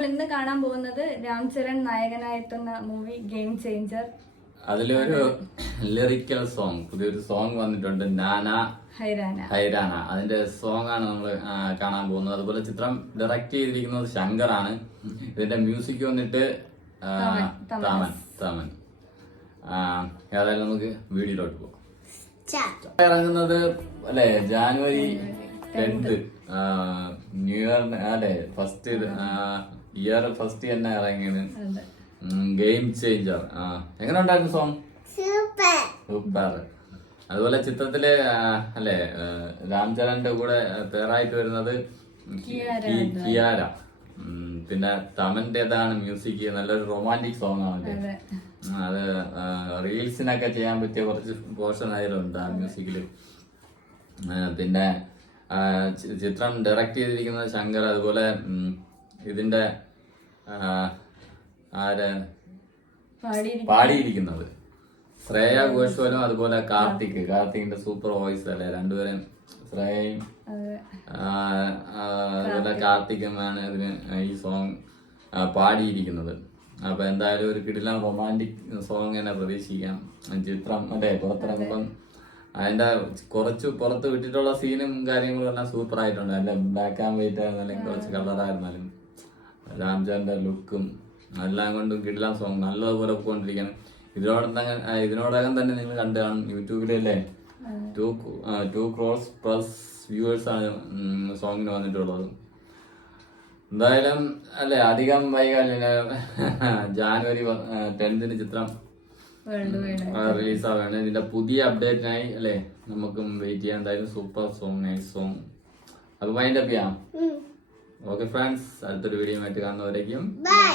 നമ്മൾ ഇന്ന് കാണാൻ പോകുന്നത് രാം ചരൺ നായകനായെത്തുന്ന മൂവി ഗെയിം ചേഞ്ചർ. അതിലൊരു ലിറിക്കൽ സോങ്, പുതിയൊരു സോങ് വന്നിട്ടുണ്ട്, നാന ഹൈരാന. അതിന്റെ സോങ് ആണ് നമ്മൾ കാണാൻ പോകുന്നത്. അതുപോലെ ചിത്രം ഡയറക്റ്റ് ചെയ്തിരിക്കുന്നത് ശങ്കറാണ്. ഇതിന്റെ മ്യൂസിക് വന്നിട്ട് തമൻ. ഏതായാലും നമുക്ക് വീഡിയോയിലോട്ട് പോകാം. ഇറങ്ങുന്നത് അല്ലെ ജാനുവരി 10th, ന്യൂ ഇയർ അല്ലെ, ഫസ്റ്റ് ഇയർ ഫസ്റ്റ് തന്നെ ഇറങ്ങിയത് ഗെയിം ചേഞ്ചർ. എങ്ങനെ ഉണ്ടായിരുന്നു സോങ്? സൂപ്പർ. അതുപോലെ ചിത്രത്തില് അല്ലെ രാംചരന്റെ കൂടെ പേരായിട്ട് വരുന്നത് കിയാര. പിന്നെ തമന്റേതാണ് മ്യൂസിക്. നല്ലൊരു റൊമാൻറ്റിക് സോങ് ആണ്. അത് റീൽസിനൊക്കെ ചെയ്യാൻ പറ്റിയ കുറച്ച് പോർഷൻ ആയാലുണ്ട് ആ മ്യൂസിക്കില്. പിന്നെ ചിത്രം ഡയറക്റ്റ് ചെയ്തിരിക്കുന്നത് ശങ്കർ. അതുപോലെ ഇതിന്റെ പാടിയിരിക്കുന്നത് ശ്രേയ ഘോഷാലും അതുപോലെ കാർത്തികിന്റെ സൂപ്പർ വോയിസ് അല്ലെ, രണ്ടുപേരും ശ്രേയയും അതുപോലെ കാർത്തികുമാണ് ഇതിന് ഈ സോങ് പാടിയിരിക്കുന്നത്. അപ്പൊ എന്തായാലും ഒരു കിടിലൻ റൊമാൻറ്റിക് സോങ് തന്നെ പ്രതീക്ഷിക്കാം. ചിത്രം അല്ലെ പുറത്തിറങ്ങുമ്പം അതിന്റെ കുറച്ച് പുറത്ത് വിട്ടിട്ടുള്ള സീനും കാര്യങ്ങളും എല്ലാം സൂപ്പർ ആയിട്ടുണ്ട്. അല്ലെ ബ്ലാക്ക് ആൻഡ് വൈറ്റ് ആയിരുന്നാലും കുറച്ച് കളറായിരുന്നാലും രാംചരന്റെ ലുക്കും എല്ലാം കൊണ്ടും കിടിലൻ സോങ് നല്ലതുപോലെ പോയിക്കൊണ്ടിരിക്കുകയാണ്. ഇതിനോടകം തന്നെ നിങ്ങൾ കണ്ടു കാണും യൂട്യൂബിലല്ലേ. 2 crores പ്ലസ് വ്യൂവേഴ്സ് ആണ് സോങ്ങിന് വന്നിട്ടുള്ളത്. എന്തായാലും അല്ലെ അധികം വൈകാതെ ജാനുവരി 10th ചിത്രം റിലീസ് ആവുകയാണ്. ഇതിന്റെ പുതിയ അപ്ഡേറ്റിനായി അല്ലെ നമുക്കും വെയിറ്റ് ചെയ്യാൻ. എന്തായാലും സൂപ്പർ സോങ്, നൈസ് സോങ്. അപ്പൊ വൈൻഡ് അപ്പ് ചെയ്യാം. ഓക്കെ ഫ്രണ്ട്സ്, അടുത്തൊരു വീഡിയോ ആയിട്ട് കാണുന്നവരേക്കും ബൈ.